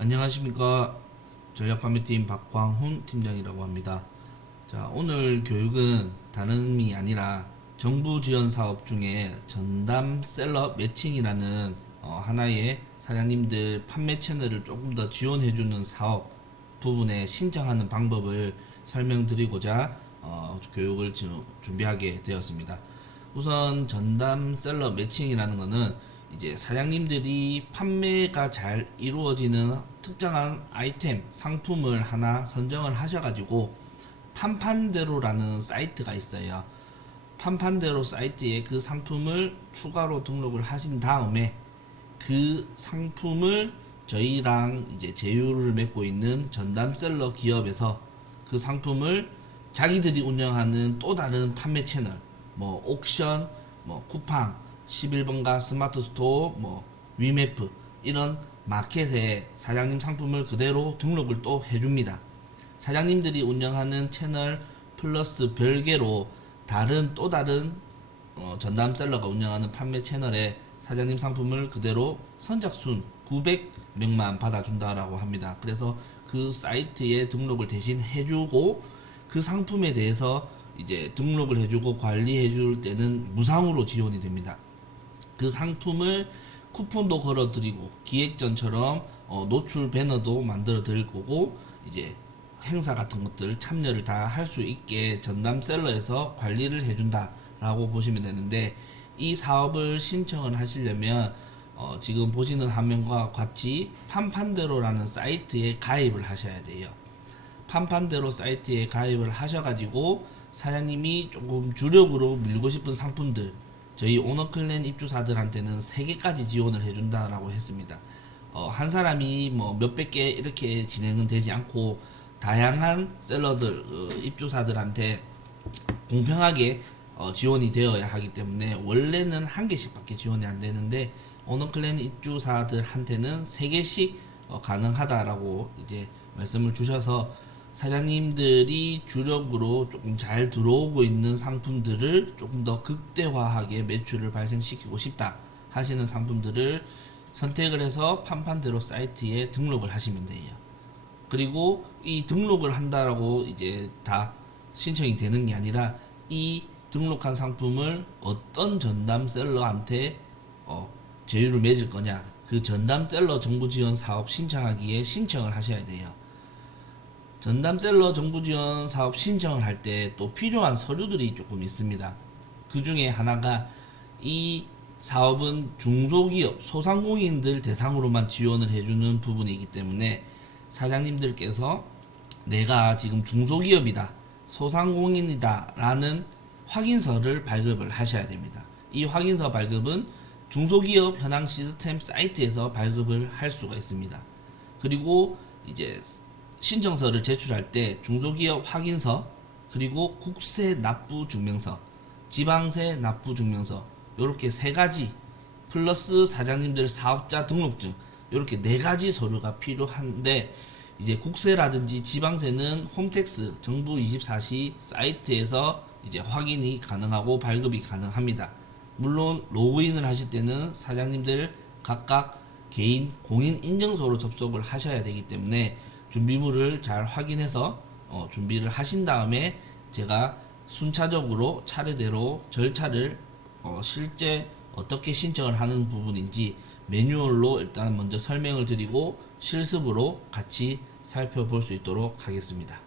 안녕하십니까. 전략관리팀 박광훈 팀장이라고 합니다. 자, 오늘 교육은 다른 의미 아니라 정부 지원 사업 중에 전담 셀러 매칭이라는 하나의 사장님들 판매 채널을 조금 더 지원해주는 사업 부분에 신청하는 방법을 설명드리고자 교육을 준비하게 되었습니다. 우선 전담 셀러 매칭이라는 것은 이제 사장님들이 판매가 잘 이루어지는 특정한 아이템, 상품을 하나 선정을 하셔가지고 판판대로라는 사이트가 있어요. 판판대로 사이트에 그 상품을 추가로 등록을 하신 다음에 그 상품을 저희랑 이제 제휴를 맺고 있는 전담셀러 기업에서 그 상품을 자기들이 운영하는 또 다른 판매 채널, 뭐 옥션, 뭐 쿠팡, 11번가 스마트 스토어, 뭐 위메프 이런 마켓에 사장님 상품을 그대로 등록을 또 해줍니다. 사장님들이 운영하는 채널 플러스 별개로 또 다른 전담셀러가 운영하는 판매 채널에 사장님 상품을 그대로 선착순 900명만 받아준다라고 합니다. 그래서 그 사이트에 등록을 대신 해주고 그 상품에 대해서 이제 등록을 해주고 관리해줄 때는 무상으로 지원이 됩니다. 그 상품을 쿠폰도 걸어드리고 기획전처럼 노출 배너도 만들어 드릴 거고 이제 행사 같은 것들 참여를 다 할 수 있게 전담셀러에서 관리를 해준다 라고 보시면 되는데, 이 사업을 신청을 하시려면 지금 보시는 화면과 같이 판판대로라는 사이트에 가입을 하셔야 돼요. 판판대로 사이트에 가입을 하셔가지고 사장님이 조금 주력으로 밀고 싶은 상품들, 저희 오너클랜 입주사들한테는 3개까지 지원을 해준다라고 했습니다. 한 사람이 뭐 몇백 개 이렇게 진행은 되지 않고 다양한 셀러들, 입주사들한테 공평하게 지원이 되어야 하기 때문에 원래는 1개씩밖에 지원이 안 되는데 오너클랜 입주사들한테는 3개씩 가능하다라고 이제 말씀을 주셔서 사장님들이 주력으로 조금 잘 들어오고 있는 상품들을 조금 더 극대화하게 매출을 발생시키고 싶다 하시는 상품들을 선택을 해서 판판대로 사이트에 등록을 하시면 돼요. 그리고 이 등록을 한다라고 이제 다 신청이 되는 게 아니라 이 등록한 상품을 어떤 전담셀러한테 제휴를 맺을 거냐, 그 전담셀러 정부 지원 사업 신청하기에 신청을 하셔야 돼요. 전담셀러 정부 지원 사업 신청을 할 때 또 필요한 서류들이 조금 있습니다. 그 중에 하나가 이 사업은 중소기업, 소상공인들 대상으로만 지원을 해주는 부분이기 때문에 사장님들께서 내가 지금 중소기업이다, 소상공인이다 라는 확인서를 발급을 하셔야 됩니다. 이 확인서 발급은 중소기업 현황 시스템 사이트에서 발급을 할 수가 있습니다. 그리고 이제 신청서를 제출할 때 중소기업 확인서, 그리고 국세 납부 증명서, 지방세 납부 증명서, 이렇게 3가지 플러스 사장님들 사업자 등록증, 이렇게 4가지 서류가 필요한데, 이제 국세라든지 지방세는 홈택스 정부 24시 사이트에서 이제 확인이 가능하고 발급이 가능합니다. 물론 로그인을 하실 때는 사장님들 각각 개인 공인 인증서로 접속을 하셔야 되기 때문에 준비물을 잘 확인해서 준비를 하신 다음에 제가 순차적으로 차례대로 절차를 실제 어떻게 신청을 하는 부분인지 매뉴얼로 일단 먼저 설명을 드리고 실습으로 같이 살펴볼 수 있도록 하겠습니다.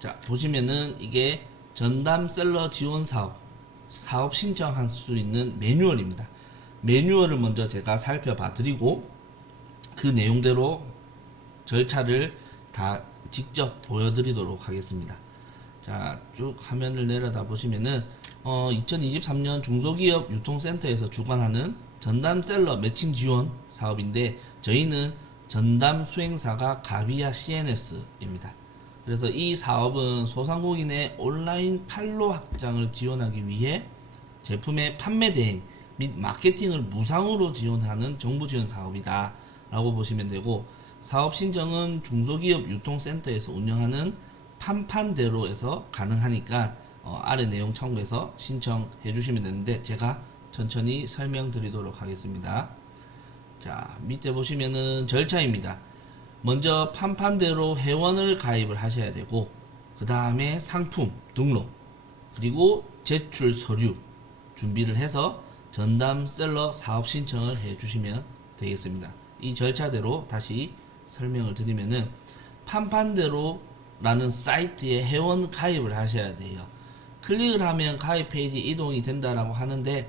자, 보시면은 이게 전담셀러 지원 사업 신청할 수 있는 매뉴얼입니다. 매뉴얼을 먼저 제가 살펴봐 드리고 그 내용대로 절차를 다 직접 보여드리도록 하겠습니다. 자, 쭉 화면을 내려다 보시면은 2023년 중소기업 유통센터에서 주관하는 전담셀러 매칭 지원 사업인데, 저희는 전담 수행사가 가비아 CNS입니다. 그래서 이 사업은 소상공인의 온라인 판로 확장을 지원하기 위해 제품의 판매 대행 및 마케팅을 무상으로 지원하는 정부 지원 사업이다 라고 보시면 되고, 사업 신청은 중소기업 유통센터에서 운영하는 판판대로에서 가능하니까 아래 내용 참고해서 신청해 주시면 되는데, 제가 천천히 설명드리도록 하겠습니다. 자, 밑에 보시면은 절차입니다. 먼저 판판대로 회원을 가입을 하셔야 되고, 그 다음에 상품 등록, 그리고 제출 서류 준비를 해서 전담 셀러 사업 신청을 해 주시면 되겠습니다. 이 절차대로 다시 설명을 드리면은, 판판대로라는 사이트에 회원 가입을 하셔야 돼요. 클릭을 하면 가입 페이지 이동이 된다라고 하는데,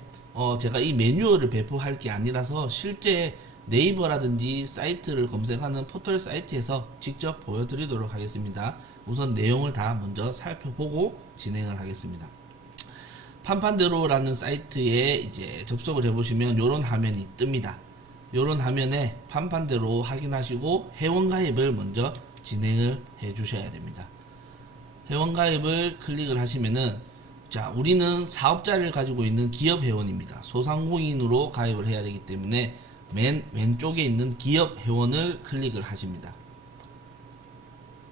제가 이 매뉴얼을 배포할 게 아니라서 실제 네이버라든지 사이트를 검색하는 포털 사이트에서 직접 보여드리도록 하겠습니다. 우선 내용을 다 먼저 살펴보고 진행을 하겠습니다. 판판대로라는 사이트에 이제 접속을 해보시면 이런 화면이 뜹니다. 이런 화면에 판판대로 확인하시고 회원 가입을 먼저 진행을 해 주셔야 됩니다. 회원 가입을 클릭을 하시면은, 자, 우리는 사업자를 가지고 있는 기업 회원입니다. 소상공인으로 가입을 해야 되기 때문에 맨 왼쪽에 있는 기업 회원을 클릭을 하십니다.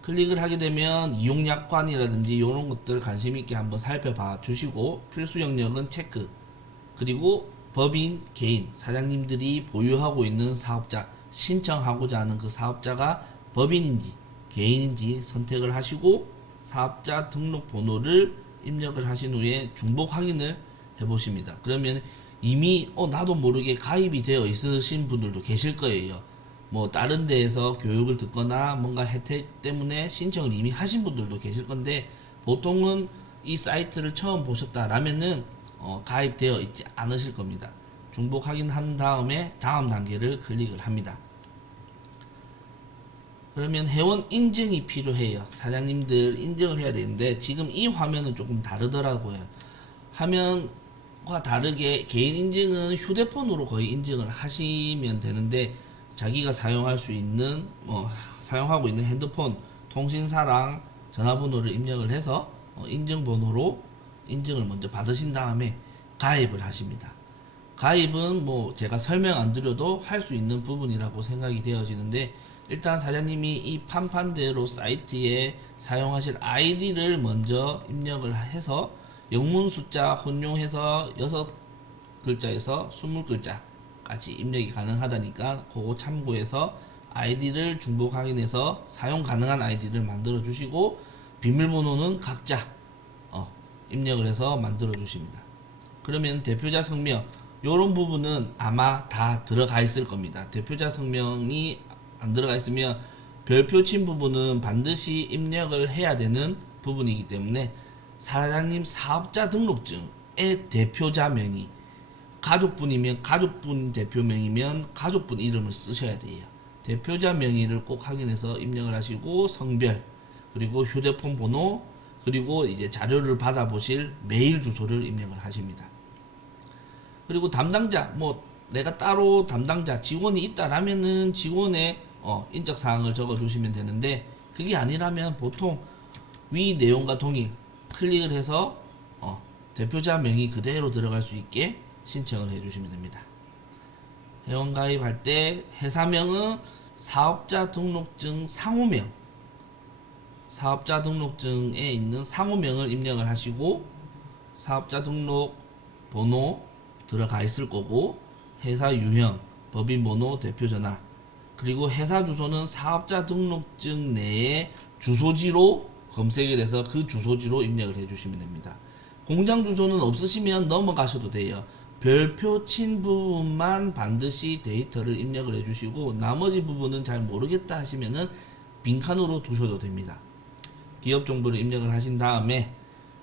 클릭을 하게 되면 이용약관이라든지 이런 것들 관심 있게 한번 살펴봐 주시고, 필수 영역은 체크, 그리고 법인, 개인, 사장님들이 보유하고 있는 사업자, 신청하고자 하는 그 사업자가 법인인지 개인인지 선택을 하시고, 사업자 등록번호를 입력을 하신 후에 중복 확인을 해보십니다. 그러면 이미 나도 모르게 가입이 되어 있으신 분들도 계실 거예요. 뭐 다른 데에서 교육을 듣거나 뭔가 혜택 때문에 신청을 이미 하신 분들도 계실 건데, 보통은 이 사이트를 처음 보셨다라면은 가입되어 있지 않으실 겁니다. 중복 확인한 다음에 다음 단계를 클릭을 합니다. 그러면 회원 인증이 필요해요. 사장님들 인증을 해야 되는데, 지금 이 화면은 조금 다르더라고요. 화면과 다르게 개인 인증은 휴대폰으로 거의 인증을 하시면 되는데, 자기가 사용할 수 있는 사용하고 있는 핸드폰 통신사랑 전화번호를 입력을 해서 인증번호로 인증을 먼저 받으신 다음에 가입을 하십니다. 가입은 제가 설명 안 드려도 할 수 있는 부분이라고 생각이 되어지는데, 일단 사장님이 이 판판대로 사이트에 사용하실 아이디를 먼저 입력을 해서 영문 숫자 혼용해서 6글자에서 20글자까지 입력이 가능하다니까 그거 참고해서 아이디를 중복 확인해서 사용 가능한 아이디를 만들어 주시고, 비밀번호는 각자 입력을 해서 만들어 주십니다. 그러면 대표자 성명 요런 부분은 아마 다 들어가 있을 겁니다. 대표자 성명이 안 들어가 있으면 별표 친 부분은 반드시 입력을 해야 되는 부분이기 때문에, 사장님 사업자 등록증의 대표자 명의, 가족분이면 가족분 대표명이면 가족분 이름을 쓰셔야 돼요. 대표자 명의를 꼭 확인해서 입력을 하시고, 성별, 그리고 휴대폰 번호, 그리고 이제 자료를 받아보실 메일 주소를 입력을 하십니다. 그리고 담당자, 내가 따로 담당자 직원이 있다라면은 직원의 인적 사항을 적어 주시면 되는데, 그게 아니라면 보통 위 내용과 동일 클릭을 해서 대표자 명의 그대로 들어갈 수 있게 신청을 해 주시면 됩니다. 회원 가입할 때 회사명은 사업자 등록증 상호명, 사업자 등록증에 있는 상호명을 입력을 하시고, 사업자 등록 번호 들어가 있을 거고, 회사 유형, 법인 번호, 대표 전화, 그리고 회사 주소는 사업자 등록증 내에 주소지로 검색을 해서 그 주소지로 입력을 해주시면 됩니다. 공장 주소는 없으시면 넘어가셔도 돼요. 별표 친 부분만 반드시 데이터를 입력을 해주시고, 나머지 부분은 잘 모르겠다 하시면은 빈칸으로 두셔도 됩니다. 기업 정보를 입력을 하신 다음에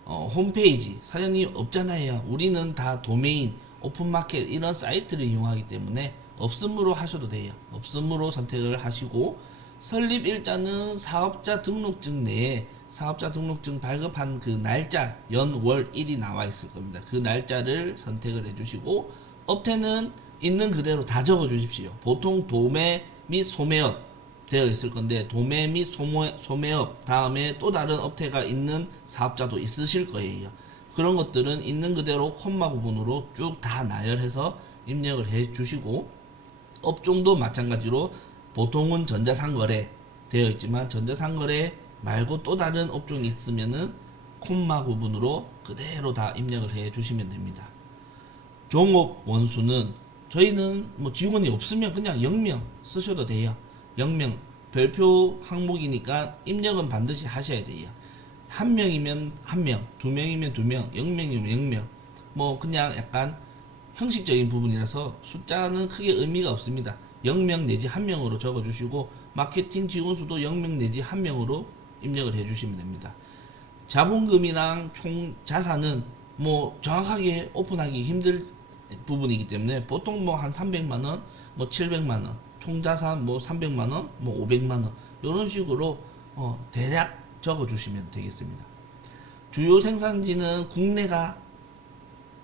홈페이지, 사장님 없잖아요. 우리는 다 도메인, 오픈마켓 이런 사이트를 이용하기 때문에 없음으로 하셔도 돼요. 없음으로 선택을 하시고, 설립 일자는 사업자 등록증 내에 사업자 등록증 발급한 그 날짜, 연, 월, 일이 나와 있을 겁니다. 그 날짜를 선택을 해주시고, 업태는 있는 그대로 다 적어 주십시오. 보통 도매 및 소매업 되어 있을 건데, 도매 및 소매업 다음에 또 다른 업태가 있는 사업자도 있으실 거예요. 그런 것들은 있는 그대로 콤마 부분으로 쭉 다 나열해서 입력을 해 주시고, 업종도 마찬가지로 보통은 전자상거래 되어 있지만, 전자상거래 말고 또 다른 업종이 있으면은 콤마 부분으로 그대로 다 입력을 해 주시면 됩니다. 종업 원수는 저희는 뭐 직원이 없으면 그냥 0명 쓰셔도 돼요. 0명 별표 항목이니까 입력은 반드시 하셔야 돼요. 한 명이면 한 명, 두 명이면 두 명, 0명이면 0명. 뭐 그냥 약간 형식적인 부분이라서 숫자는 크게 의미가 없습니다. 0명 내지 1명으로 적어주시고 마케팅 직원 수도 0명 내지 1명으로 입력을 해주시면 됩니다. 자본금이랑 총 자산은 뭐 정확하게 오픈하기 힘들 부분이기 때문에 보통 뭐 한 300만원, 뭐 700만원, 총 자산 뭐 300만원, 뭐 500만원 이런 식으로 대략 적어주시면 되겠습니다. 주요 생산지는 국내가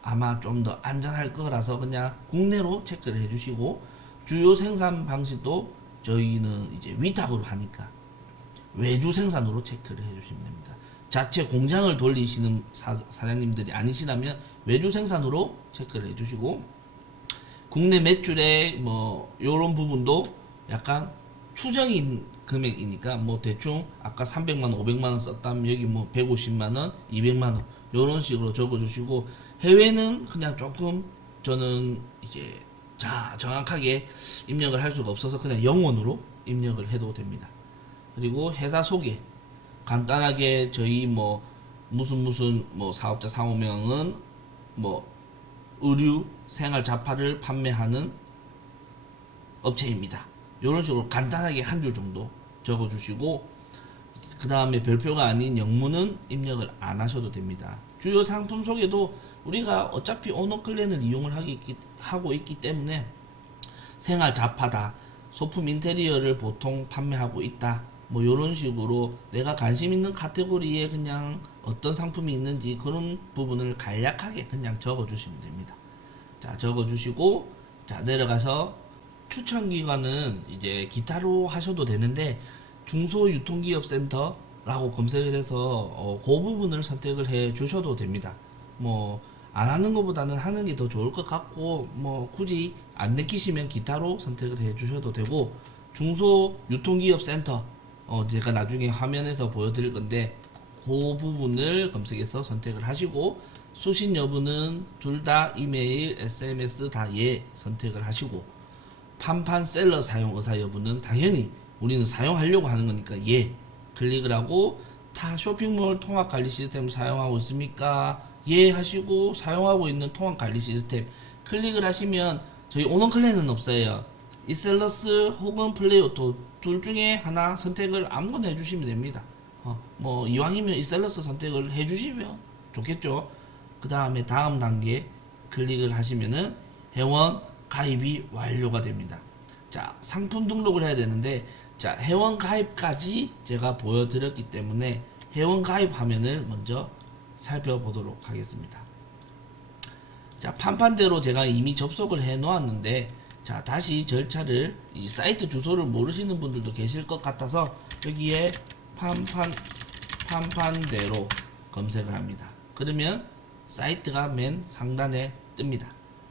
아마 좀 더 안전할 거라서 그냥 국내로 체크를 해주시고, 주요 생산 방식도 저희는 이제 위탁으로 하니까 외주 생산으로 체크를 해주시면 됩니다. 자체 공장을 돌리시는 사장님들이 아니시라면 외주 생산으로 체크를 해주시고, 국내 매출액 뭐 요런 부분도 약간 추정인 금액이니까 뭐 대충 아까 300만원 500만원 썼다면 여기 뭐 150만원 200만원 요런 식으로 적어주시고, 해외는 그냥 조금 저는 이제 정확하게 입력을 할 수가 없어서 그냥 영원으로 입력을 해도 됩니다. 그리고 회사 소개 간단하게 저희 뭐 무슨 뭐 사업자 상호명은 뭐 의류 생활 잡화를 판매하는 업체입니다. 이런 식으로 간단하게 한 줄 정도 적어주시고, 그 다음에 별표가 아닌 영문은 입력을 안 하셔도 됩니다. 주요 상품 소개도 우리가 어차피 오너클랜을 이용을 하고 있기 때문에 생활 잡화다, 소품 인테리어를 보통 판매하고 있다, 뭐 이런 식으로 내가 관심 있는 카테고리에 그냥 어떤 상품이 있는지 그런 부분을 간략하게 그냥 적어주시면 됩니다. 자, 적어주시고, 자, 내려가서 추천기관은 이제 기타로 하셔도 되는데 중소유통기업센터라고 검색을 해서 그 부분을 선택을 해 주셔도 됩니다. 뭐 안 하는 것보다는 하는 게 더 좋을 것 같고, 뭐 굳이 안 느끼시면 기타로 선택을 해 주셔도 되고, 중소유통기업센터 제가 나중에 화면에서 보여드릴 건데 그 부분을 검색해서 선택을 하시고, 수신 여부는 둘 다 이메일, SMS 다 예 선택을 하시고, 판판 셀러 사용 의사 여부는 당연히 우리는 사용하려고 하는 거니까 예 클릭을 하고, 타 쇼핑몰 통합 관리 시스템 사용하고 있습니까? 예 하시고, 사용하고 있는 통합 관리 시스템 클릭을 하시면 저희 오너클랜은 없어요. 이셀러스 혹은 플레이오토 둘 중에 하나 선택을 아무거나 해주시면 됩니다. 뭐 이왕이면 이셀러스 선택을 해주시면 좋겠죠. 그 다음에 다음 단계 클릭을 하시면은 회원 가입이 완료가 됩니다. 자, 상품 등록을 해야 되는데, 자, 회원 가입까지 제가 보여드렸기 때문에 회원 가입 화면을 먼저 살펴보도록 하겠습니다. 자, 판판대로 제가 이미 접속을 해 놓았는데, 자, 다시 절차를, 이 사이트 주소를 모르시는 분들도 계실 것 같아서 여기에 판판대로 검색을 합니다. 그러면 사이트가 맨 상단에 뜹니다.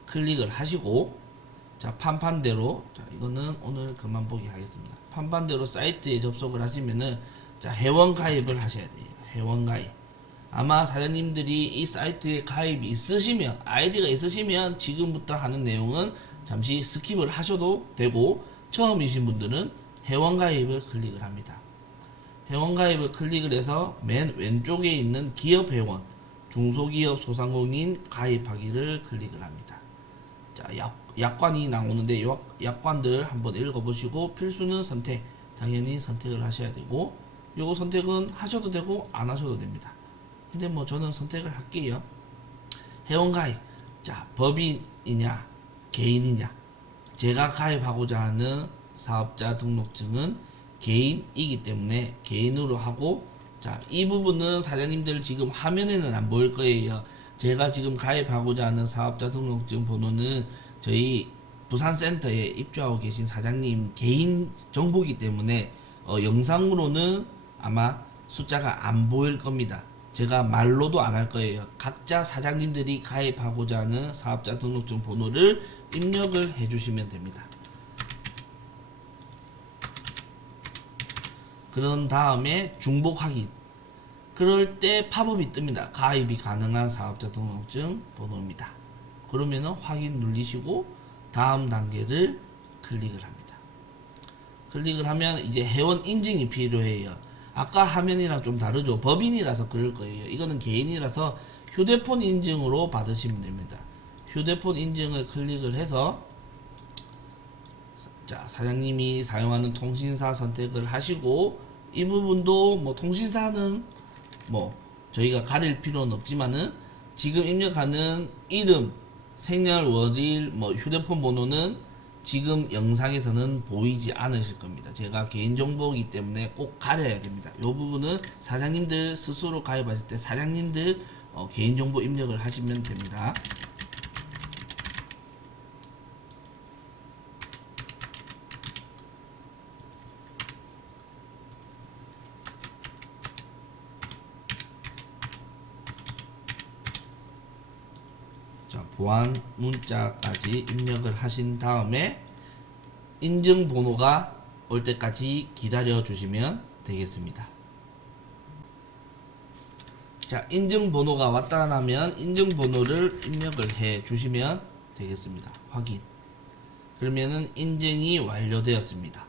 클릭을 하시고, 자, 판판대로, 자, 이거는 오늘 그만 보기 하겠습니다. 판판대로 사이트에 접속을 하시면은, 자, 회원 가입을 하셔야 돼요. 회원 가입. 아마 사장님들이 이 사이트에 가입이 있으시면, 아이디가 있으시면 지금부터 하는 내용은 잠시 스킵을 하셔도 되고, 처음이신 분들은 회원 가입을 클릭을 합니다. 회원 가입을 클릭을 해서 맨 왼쪽에 있는 기업 회원, 중소기업 소상공인 가입하기를 클릭을 합니다. 자, 약관이 나오는데 약관들 한번 읽어보시고 필수는 선택, 당연히 선택을 하셔야 되고, 요거 선택은 하셔도 되고 안 하셔도 됩니다. 근데 뭐 저는 선택을 할게요. 회원 가입. 자, 법인이냐 개인이냐. 제가 가입하고자 하는 사업자 등록증은 개인이기 때문에 개인으로 하고, 자, 이 부분은 사장님들 지금 화면에는 안 보일 거예요. 제가 지금 가입하고자 하는 사업자 등록증 번호는 저희 부산센터에 입주하고 계신 사장님 개인 정보이기 때문에 영상으로는 아마 숫자가 안 보일 겁니다. 제가 말로도 안 할 거예요. 각자 사장님들이 가입하고자 하는 사업자 등록증 번호를 입력을 해주시면 됩니다. 그런 다음에 중복 확인. 그럴 때 팝업이 뜹니다. 가입이 가능한 사업자 등록증 번호입니다. 그러면은 확인 누르시고 다음 단계를 클릭을 합니다. 클릭을 하면 이제 회원 인증이 필요해요. 아까 화면이랑 좀 다르죠. 법인이라서 그럴 거예요. 이거는 개인이라서 휴대폰 인증으로 받으시면 됩니다. 휴대폰 인증을 클릭을 해서 자, 사장님이 사용하는 통신사 선택을 하시고 이 부분도 뭐 통신사는 뭐 저희가 가릴 필요는 없지만은 지금 입력하는 이름, 생년월일, 뭐 휴대폰 번호는 지금 영상에서는 보이지 않으실 겁니다. 제가 개인정보이기 때문에 꼭 가려야 됩니다. 이 부분은 사장님들 스스로 가입하실 때 사장님들 개인정보 입력을 하시면 됩니다. 자, 보안 문자까지 입력을 하신 다음에 인증번호가 올 때까지 기다려 주시면 되겠습니다. 자, 인증번호가 왔다 하면 인증번호를 입력을 해 주시면 되겠습니다. 확인. 그러면은 인증이 완료되었습니다.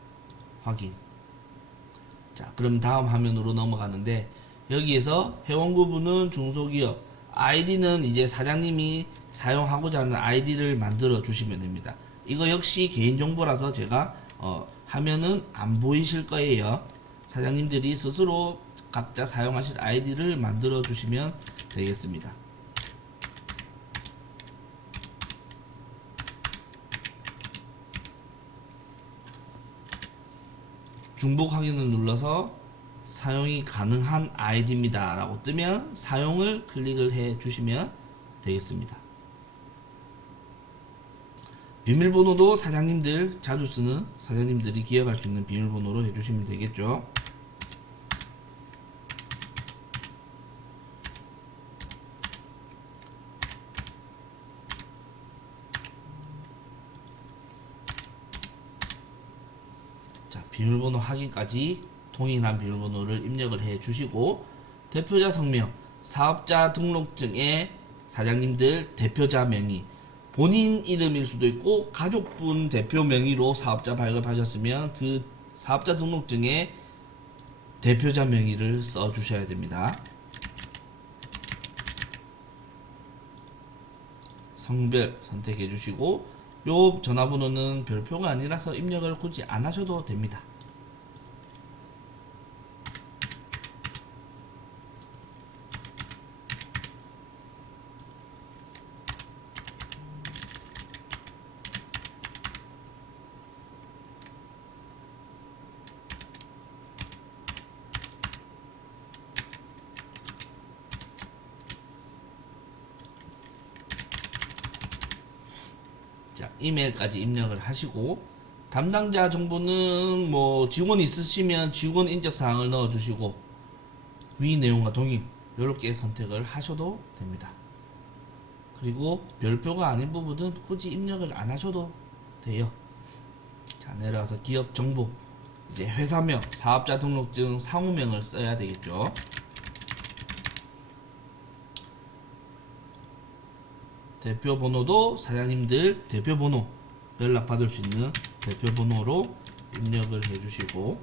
확인. 자, 그럼 다음 화면으로 넘어가는데 여기에서 회원구분은 중소기업, 아이디는 이제 사장님이 사용하고자 하는 아이디를 만들어 주시면 됩니다. 이거 역시 개인정보라서 제가 하면은 안 보이실 거예요. 사장님들이 스스로 각자 사용하실 아이디를 만들어 주시면 되겠습니다. 중복 확인을 눌러서 사용이 가능한 아이디입니다 라고 뜨면 사용을 클릭을 해 주시면 되겠습니다. 비밀번호도 사장님들 자주 쓰는 사장님들이 기억할 수 있는 비밀번호로 해주시면 되겠죠. 자, 비밀번호 확인까지 동일한 비밀번호를 입력을 해 주시고 대표자 성명, 사업자 등록증에 사장님들 대표자 명의, 본인 이름일 수도 있고 가족분 대표 명의로 사업자 발급하셨으면 그 사업자 등록증에 대표자 명의를 써 주셔야 됩니다. 성별 선택해 주시고 요 전화번호는 별표가 아니라서 입력을 굳이 안 하셔도 됩니다. 자, 이메일까지 입력을 하시고 담당자 정보는 뭐 직원 있으시면 직원 인적 사항을 넣어 주시고 위 내용과 동의 이렇게 선택을 하셔도 됩니다. 그리고 별표가 아닌 부분은 굳이 입력을 안 하셔도 돼요. 자, 내려와서 기업 정보 이제 회사명, 사업자 등록증, 상호명을 써야 되겠죠. 대표 번호도 사장님들 대표 번호 연락 받을 수 있는 대표 번호로 입력을 해 주시고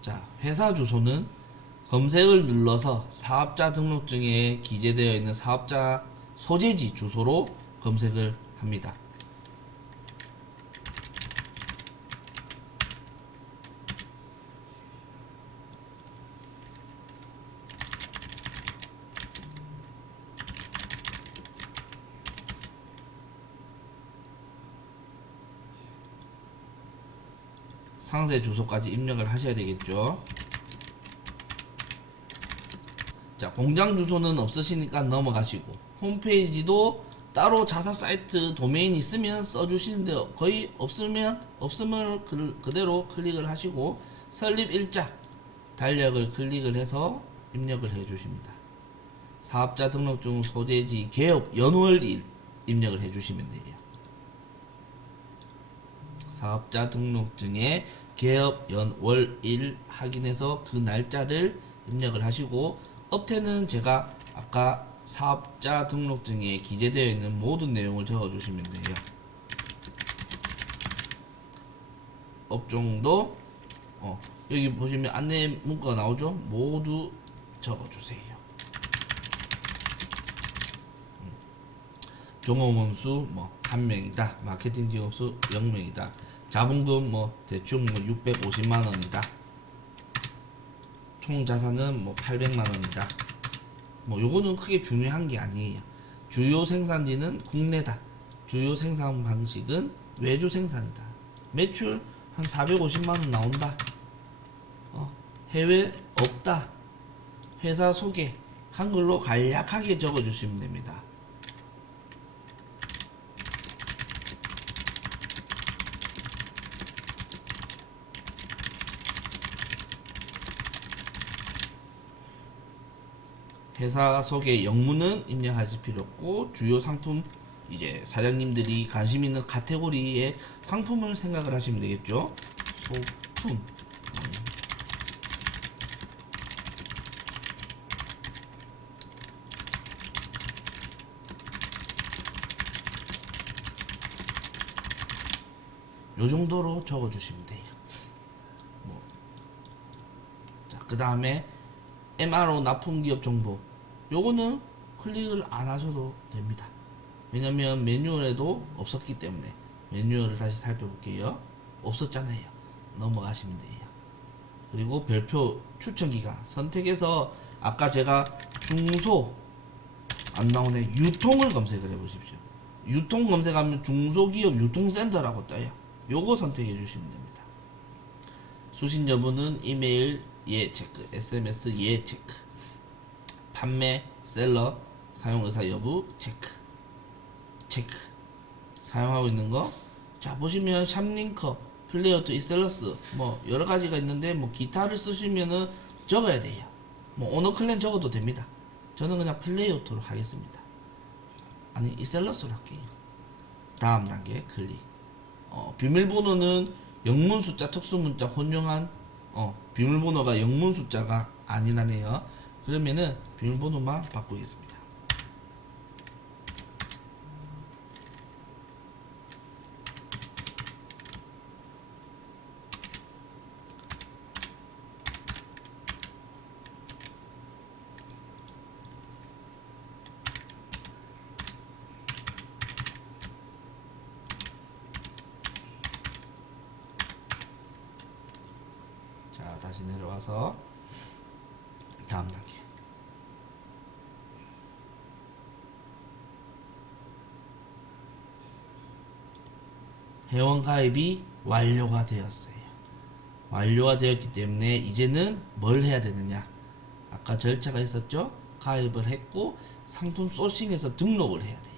자, 회사 주소는 검색을 눌러서 사업자 등록증에 기재되어 있는 사업자 소재지 주소로 검색을 합니다. 상세 주소까지 입력을 하셔야 되겠죠. 자, 공장 주소는 없으시니까 넘어가시고 홈페이지도 따로 자사 사이트 도메인 있으면 써주시는데 거의 없음을 그대로 클릭을 하시고 설립 일자 달력을 클릭을 해서 입력을 해 주십니다. 사업자 등록증 소재지 개업 연월일 입력을 해 주시면 돼요. 사업자 등록증에 개업 연월일 확인해서 그 날짜를 입력을 하시고 업태는 제가 아까 사업자 등록증에 기재되어 있는 모든 내용을 적어주시면 돼요. 업종도 여기 보시면 안내 문구가 나오죠. 모두 적어주세요. 종업원수 뭐 1명이다. 마케팅 직업수 0명이다. 자본금 뭐 대충 뭐 650만원이다. 총 자산은 뭐 800만원이다. 뭐 요거는 크게 중요한 게 아니에요. 주요 생산지는 국내다. 주요 생산 방식은 외주 생산이다. 매출 한 450만원 나온다. 해외 없다. 회사 소개 한글로 간략하게 적어주시면 됩니다. 회사 소개 영문은 입력하실 필요 없고 주요 상품 이제 사장님들이 관심 있는 카테고리의 상품을 생각을 하시면 되겠죠. 소품 요 정도로 적어 주시면 돼요. 자, 그 다음에 MRO 납품기업 정보 요거는 클릭을 안 하셔도 됩니다. 왜냐면 매뉴얼에도 없었기 때문에. 매뉴얼을 다시 살펴볼게요. 없었잖아요. 넘어가시면 돼요. 그리고 별표 추천기간 선택해서 아까 제가 중소 안 나오네. 유통을 검색을 해 보십시오. 유통 검색하면 중소기업 유통센터라고 떠요. 요거 선택해 주시면 됩니다. 수신 여부는 이메일 예 체크, SMS 예 체크, 판매 셀러 사용 의사 여부 체크. 사용하고 있는 거. 자, 보시면 샵링커, 플레이어트, 이셀러스 뭐 여러 가지가 있는데 뭐 기타를 쓰시면은 적어야 돼요. 뭐 오너클랜 적어도 됩니다. 저는 그냥 플레이어트로 하겠습니다. 아니 이셀러스로 할게요. 다음 단계 클릭. 비밀번호는 영문 숫자 특수문자 혼용한 비밀번호가 영문 숫자가 아니라네요. 그러면은 비밀번호만 바꾸겠습니다. 자, 다시 내려와서 다음 단계. 회원 가입이 완료가 되었어요. 완료가 되었기 때문에 이제는 뭘 해야 되느냐? 아까 절차가 있었죠? 가입을 했고 상품 소싱해서 등록을 해야 돼요.